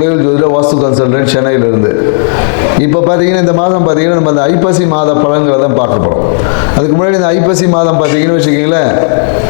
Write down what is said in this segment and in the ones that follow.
வேல்வேல் ஜோதிட வாஸ்து கன்சல்டன்ட் சென்னையிலிருந்து. இப்போ பார்த்தீங்கன்னா இந்த மாதம் பார்த்தீங்கன்னா நம்ம அந்த ஐப்பசி மாத பலன்களை தான் பார்க்க போகிறோம் அதுக்கு முன்னாடி இந்த ஐப்பசி மாதம் பார்த்தீங்கன்னு வச்சுக்கிங்களேன்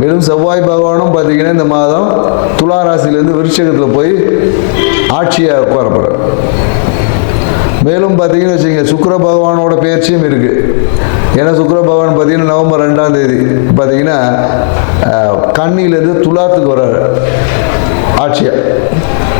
மேலும் செவ்வாய் பகவானும் பார்த்தீங்கன்னா இந்த மாதம் துலா ராசியிலேருந்து விருட்சகத்தில் போய் ஆட்சியாக உட்காரப்படுற மேலும் பார்த்தீங்கன்னு வச்சுங்க சுக்ர பகவானோட பயிற்சியும் இருக்குது ஏன்னா சுக்ர பகவான் பார்த்தீங்கன்னா நவம்பர் ரெண்டாம் தேதி பார்த்தீங்கன்னா அஹ், துலாத்துக்கு வர்றாரு. ஆட்சியா.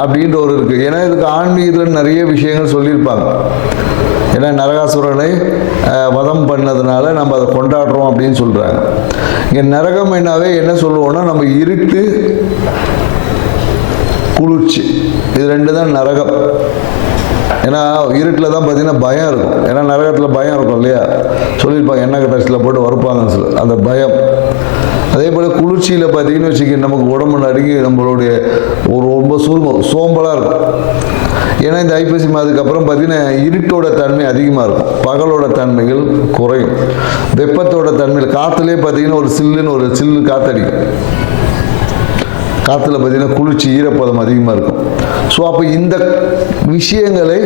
அப்படின்ற ஒரு இருக்குது ஏன்னா இதுக்கு ஆன்மீகத்தில் நிறைய விஷயங்கள் சொல்லியிருப்பாங்க. ஏன்னா நரகாசுரனை வதம் பண்ணதுனால நம்ம அதை கொண்டாடுறோம் அப்படின்னு சொல்கிறாங்க இங்கே நரகம் என்னாவே என்ன சொல்லுவோம்னா நம்ம இருட்டு குளிர்ச்சி. இது ரெண்டு தான் நரகம். ஏன்னா இருட்டில் தான் பார்த்தீங்கன்னா பயம் இருக்கும். ஏன்னா நரகத்தில் பயம் இருக்கும் இல்லையா? சொல்லியிருப்பாங்க எண்ணெய் கட்டாசியில் போட்டு வறுப்பாங்க சொல்லி. அந்த பயம். அதே போல் குளிர்ச்சியில் பார்த்தீங்கன்னு வச்சுக்க நமக்கு உடம்பு நடுங்கி நம்மளுடைய ஒரு ரொம்ப சூழ்மம் சோம்பலாக இருக்கும். ஏன்னா இந்த ஐப்பசி மாதத்துக்கு அப்புறம் பார்த்தீங்கன்னா இருட்டோட தன்மை அதிகமாக இருக்கும். பகலோட தன்மைகள் குறையும். வெப்பத்தோட தன்மையில் காற்றுலேயே பார்த்தீங்கன்னா ஒரு சில்லுன்னு ஒரு சில்லு காற்றடிக்கும் காற்றுல பார்த்தீங்கன்னா குளிர்ச்சி ஈரப்பதம் அதிகமாக இருக்கும். ஸோ அப்போ இந்த விஷயங்களை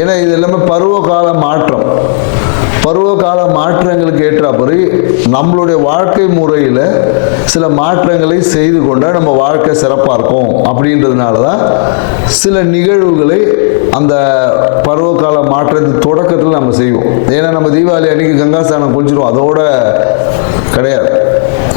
ஏன்னா இது எல்லாமே பருவகால மாற்றம். பருவகால மாற்றங்களுக்கு ஏற்றாப்படி நம்மளுடைய வாழ்க்கை முறையில் சில மாற்றங்களை செய்து கொண்டால் நம்ம வாழ்க்கை சிறப்பாக இருக்கும். அப்படின்றதுனால தான் சில நிகழ்வுகளை அந்த பருவகால மாற்றத்தின் தொடக்கத்தில் நம்ம செய்வோம். ஏன்னா நம்ம தீபாவளி அன்னைக்கு கங்காஸ்தானம் குளிச்சிடுவோம் அதோட கிடையாது.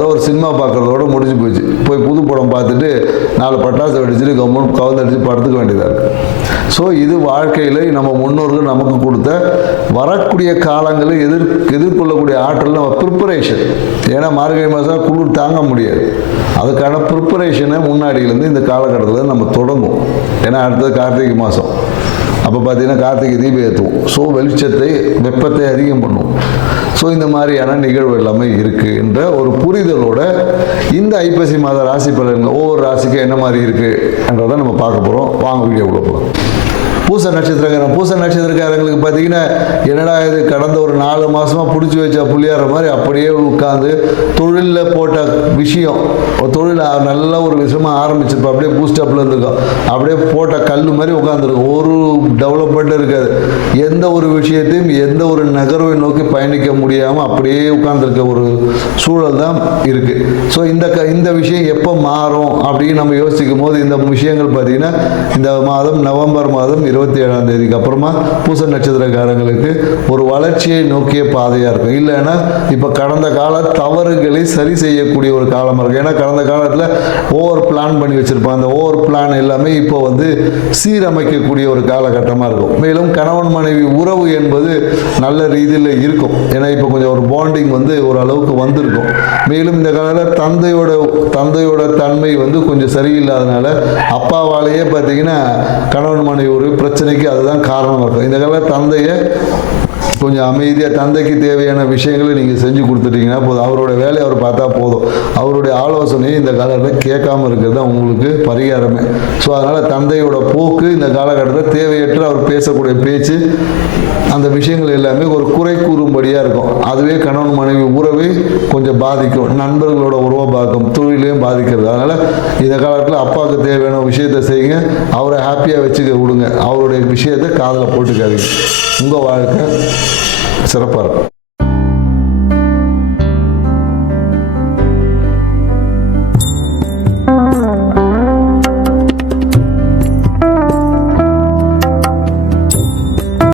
ஏதோ ஒரு சினிமா பார்க்குறதோட முடிஞ்சு போச்சு. போய் புது படம் பார்த்துட்டு நாலு பட்டாசு வெடிச்சுட்டு கவர்மெண்ட் கவுந்தடிச்சு படுத்துக்க வேண்டியதாக இருக்குது ஸோ இது வாழ்க்கையில் நம்ம முன்னோர்கள் நமக்கு கொடுத்த வரக்கூடிய காலங்களில் எதிர் எதிர்கொள்ளக்கூடிய ஆற்றல் நம்ம ப்ரிப்பரேஷன் ஏன்னா மார்கழி மாதம் குளிர் தாங்க முடியாது. அதுக்கான ப்ரிப்பரேஷனை முன்னாடியிலேருந்து இந்த காலகட்டத்தில் நம்ம தொடங்கும் ஏன்னா அடுத்தது கார்த்திகை மாதம் அப்போ பார்த்தீங்கன்னா கார்த்திகை தீபம் ஏற்றுவோம் ஸோ வெளிச்சத்தை வெப்பத்தை அதிகம் பண்ணும். ஸோ இந்த மாதிரியான நிகழ்வு எல்லாமே இருக்குது என்ற ஒரு புரிதலோட இந்த ஐப்பசி மாத ராசி பலன்கள் ஒவ்வொரு ராசிக்கும் என்ன மாதிரி இருக்குன்றதை நம்ம பார்க்க போகிறோம் வாங்க வீடியோக்குள்ள போகலாம். பூச நட்சத்திரக்காரன் பூச நட்சத்திரக்காரங்களுக்கு பார்த்தீங்கன்னா என்னடா இது கடந்த ஒரு நாலு மாதமாக பிடிச்சி வச்ச புள்ளியார மாதிரி அப்படியே உட்காந்து தொழிலில் போட்ட விஷயம். ஒரு தொழில் நல்ல ஒரு விஷயமா ஆரம்பிச்சிருப்போம் அப்படியே பூஸ்டப்பில் இருந்திருக்கோம் அப்படியே போட்ட கல் மாதிரி உட்காந்துருக்கும் ஒரு டெவலப்மெண்ட் இருக்காது. எந்த ஒரு விஷயத்தையும் எந்த ஒரு நகர்வை நோக்கி பயணிக்க முடியாமல் அப்படியே உட்காந்துருக்க ஒரு சூழல் தான் இருக்கு. ஸோ இந்த க இந்த விஷயம் எப்போ மாறும் அப்படின்னு நம்ம யோசிக்கும் போது இந்த விஷயங்கள் பார்த்தீங்கன்னா இந்த மாதம் நவம்பர் மாதம் இருபத்தி ஏழாம் தேதிக்கு அப்புறமா பூச நட்சத்திரக்காரங்களுக்கு ஒரு வளர்ச்சியை நோக்கிய பாதையாக இருக்கும். இல்லைன்னா இப்போ கடந்த கால தவறுகளை சரி செய்யக்கூடிய ஒரு காலமாக இருக்கும். ஏன்னா கடந்த காலத்தில் ஓவர் பிளான் பண்ணி வச்சிருப்பாங்க. அந்த ஓவர் பிளான் எல்லாமே இப்போ வந்து சீரமைக்கக்கூடிய ஒரு காலகட்டமாக இருக்கும். மேலும் கணவன் மனைவி உறவு என்பது நல்ல ரீதியில் இருக்கும். ஏன்னா இப்போ கொஞ்சம் ஒரு பாண்டிங் வந்து ஒரு அளவுக்கு வந்திருக்கும். மேலும் இந்த காலத்தில் தந்தையோட தந்தையோட தன்மை வந்து கொஞ்சம் சரியில்லாதனால அப்பாவாலேயே பார்த்தீங்கன்னா கணவன் மனைவி ஒரு பிரச்சனைக்கு அதுதான் காரணமாக இருக்கும் இந்த காலத்தில் தந்தையை கொஞ்சம் அமைதியாக தந்தைக்கு தேவையான விஷயங்களை நீங்கள் செஞ்சு கொடுத்துட்டீங்கன்னா போதும். அவரோட வேலையை அவர் பார்த்தா போதும். அவருடைய ஆலோசனையை இந்த காலகட்டத்தில் கேட்காம இருக்கிறது தான் உங்களுக்கு பரிகாரமே. ஸோ அதனால் தந்தையோட போக்கு இந்த காலகட்டத்தில் தேவையற்ற அவர் பேசக்கூடிய பேச்சு விஷயங்கள் எல்லாமே ஒரு குறை கூறும்படியாக இருக்கும். அதுவே கணவன் மனைவி உறவை கொஞ்சம் பாதிக்கும். நண்பர்களோட உறவை பார்க்கும். தொழிலையும் பாதிக்கிறது. அதனால் இந்த காலத்தில் அப்பாவுக்கு தேவையான விஷயத்தை செய்யுங்க. அவரை ஹாப்பியாக வச்சுக்க விடுங்க. அவருடைய விஷயத்தை காதில் போட்டுக்காதீங்க. உங்கள் வாழ்க்கை சிறப்பாக இருக்கும்.